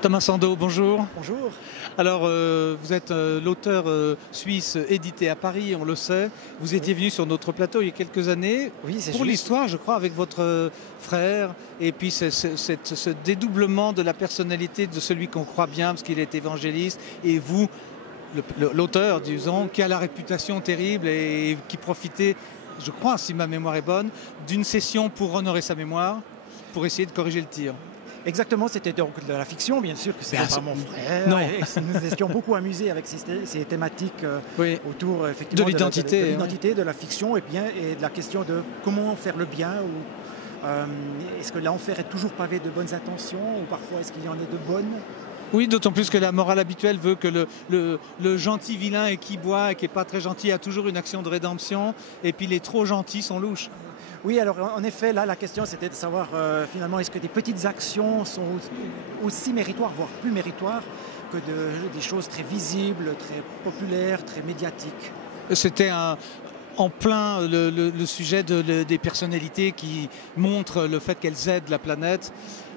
Thomas Sandeau, bonjour. Bonjour. Alors, vous êtes l'auteur suisse édité à Paris, on le sait. Vous étiez venu sur notre plateau il y a quelques années. Oui, c'est pour juste. l'histoire, je crois, avec votre frère. Et puis ce dédoublement de la personnalité de celui qu'on croit bien, parce qu'il est évangéliste. Et vous, l'auteur, disons, qui a la réputation terrible et qui profitait, je crois, si ma mémoire est bonne, d'une session pour honorer sa mémoire, pour essayer de corriger le tir. Exactement, c'était donc de la fiction, bien sûr, que c'était pas mon frère. Non. Et nous étions beaucoup amusés avec ces thématiques Oui. autour effectivement, De l'identité. de l'identité, de la fiction, et de la question de comment faire le bien. Est-ce que l'enfer est toujours pavé de bonnes intentions, ou parfois est-ce qu'il y en a de bonnes? Oui, d'autant plus que la morale habituelle veut que le gentil vilain et qui boit et qui n'est pas très gentil a toujours une action de rédemption, et puis les trop gentils sont louches. Oui, alors en effet, là, la question c'était de savoir finalement est-ce que des petites actions sont aussi méritoires, voire plus méritoires, que des choses très visibles, très populaires, très médiatiques. C'était en plein le sujet des personnalités qui montrent le fait qu'elles aident la planète.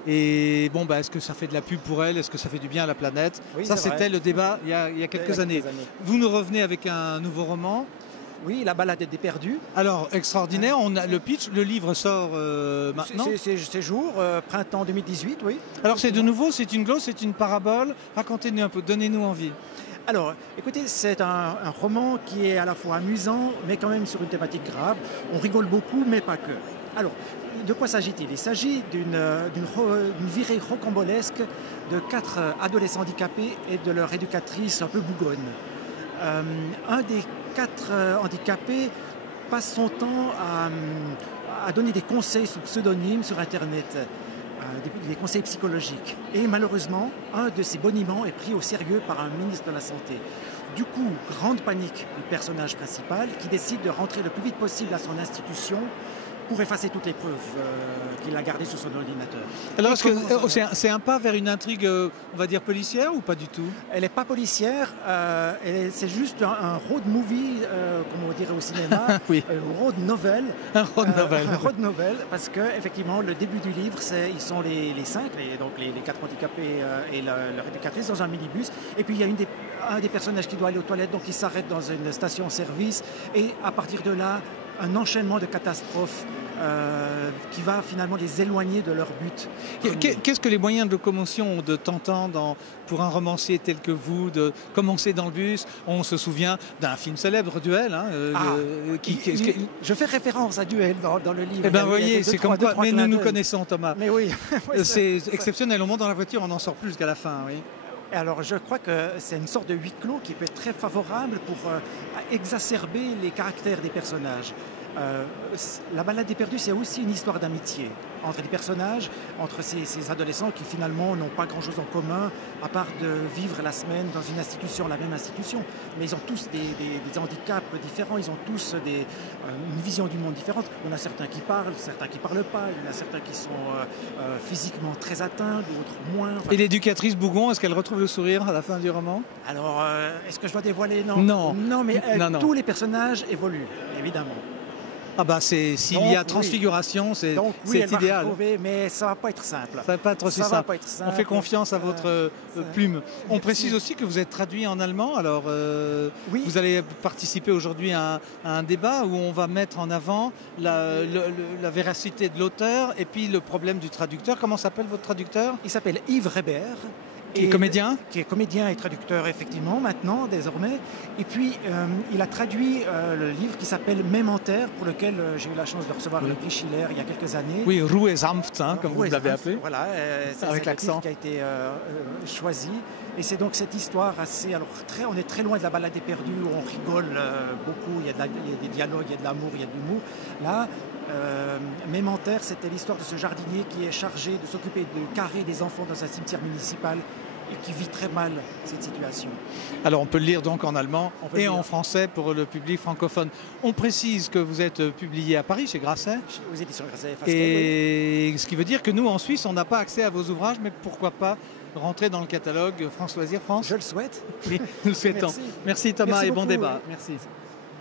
Et bon, est-ce que ça fait de la pub pour elles? Est-ce que ça fait du bien à la planète? Oui, ça, c'était le débat il y a quelques années. Vous nous revenez avec un nouveau roman. Oui, La balade des perdus. Alors, extraordinaire, on a le pitch, le livre sort maintenant. C'est jour, printemps 2018, oui. Alors c'est de nouveau, c'est une glose, c'est une parabole. Racontez-nous un peu, donnez-nous envie. Alors, écoutez, c'est un roman qui est à la fois amusant, mais quand même sur une thématique grave. On rigole beaucoup, mais pas que. Alors, de quoi s'agit-il? Il s'agit d'une virée rocambolesque de 4 adolescents handicapés et de leur éducatrice un peu bougonne. Un des 4 handicapés passe son temps à donner des conseils sous pseudonyme sur Internet, des conseils psychologiques. Et malheureusement, un de ces boniments est pris au sérieux par un ministre de la Santé. Du coup, grande panique du personnage principal qui décide de rentrer le plus vite possible à son institution pour effacer toutes les preuves qu'il a gardées sur son ordinateur. Alors, est-ce que c'est un pas vers une intrigue, on va dire, policière ou pas du tout? Elle n'est pas policière, c'est juste un road movie, comme on dirait au cinéma, oui. Road novel. Un road novel. Un road novel, parce que effectivement, le début du livre, ils sont les 5, donc les 4 handicapés et leur éducatrice dans un minibus. Et puis il y a un des personnages qui doit aller aux toilettes, donc il s'arrête dans une station-service. Et à partir de là, un enchaînement de catastrophes qui va finalement les éloigner de leur but. Qu'est-ce que les moyens de locomotion ont de tentant pour un romancier tel que vous, de commencer dans le bus? On se souvient d'un film célèbre, Duel. Je fais référence à Duel dans le livre. Eh bien, vous voyez, c'est comme quoi. Mais nous connaissons, Thomas. Mais oui. C'est exceptionnel. On monte dans la voiture, on n'en sort plus jusqu'à la fin. Oui. Alors je crois que c'est une sorte de huis clos qui peut être très favorable pour exacerber les caractères des personnages. La balade des perdus, c'est aussi une histoire d'amitié entre les personnages, entre ces adolescents qui finalement n'ont pas grand-chose en commun, à part de vivre la semaine dans une institution, la même institution. Mais ils ont tous des handicaps différents, ils ont tous une vision du monde différente. Il y en a certains qui parlent, certains qui ne parlent pas, il y en a certains qui sont physiquement très atteints, d'autres moins. Et l'éducatrice Bougon, est-ce qu'elle retrouve le sourire à la fin du roman? Alors, est-ce que je dois dévoiler? Non. Non, mais tous les personnages évoluent, évidemment. Ah bah s'il y a transfiguration, c'est idéal. Retrouver, mais ça va pas être simple. Ça va pas être aussi simple. On fait confiance à votre plume. On précise aussi que vous êtes traduit en allemand. Alors vous allez participer aujourd'hui à un débat où on va mettre en avant la véracité de l'auteur et puis le problème du traducteur. Comment s'appelle votre traducteur? Il s'appelle Yves Reber. Qui est comédien? Qui est comédien et traducteur, effectivement, maintenant, désormais. Et puis, il a traduit le livre qui s'appelle Même en terre, pour lequel j'ai eu la chance de recevoir le prix Schiller il y a quelques années. Oui, Ruhe sanft, comme vous l'avez appelé. Voilà, c'est l'accent qui a été choisi. Et c'est donc cette histoire assez... Alors, on est très loin de la balade des perdus, où on rigole beaucoup, il y a des dialogues, il y a de l'amour, il y a de l'humour. Là, Même en terre, c'était l'histoire de ce jardinier qui est chargé de s'occuper de carrer des enfants dans un cimetière municipal et qui vit très mal cette situation. Alors on peut le lire donc en allemand et en français pour le public francophone. On précise que vous êtes publié à Paris chez Grasset. Aux éditions Grasset. Et ce qui veut dire que nous en Suisse on n'a pas accès à vos ouvrages, mais pourquoi pas rentrer dans le catalogue France Loisirs France? Je le souhaite. Oui, nous le souhaitons. Merci Thomas et bon débat. Merci.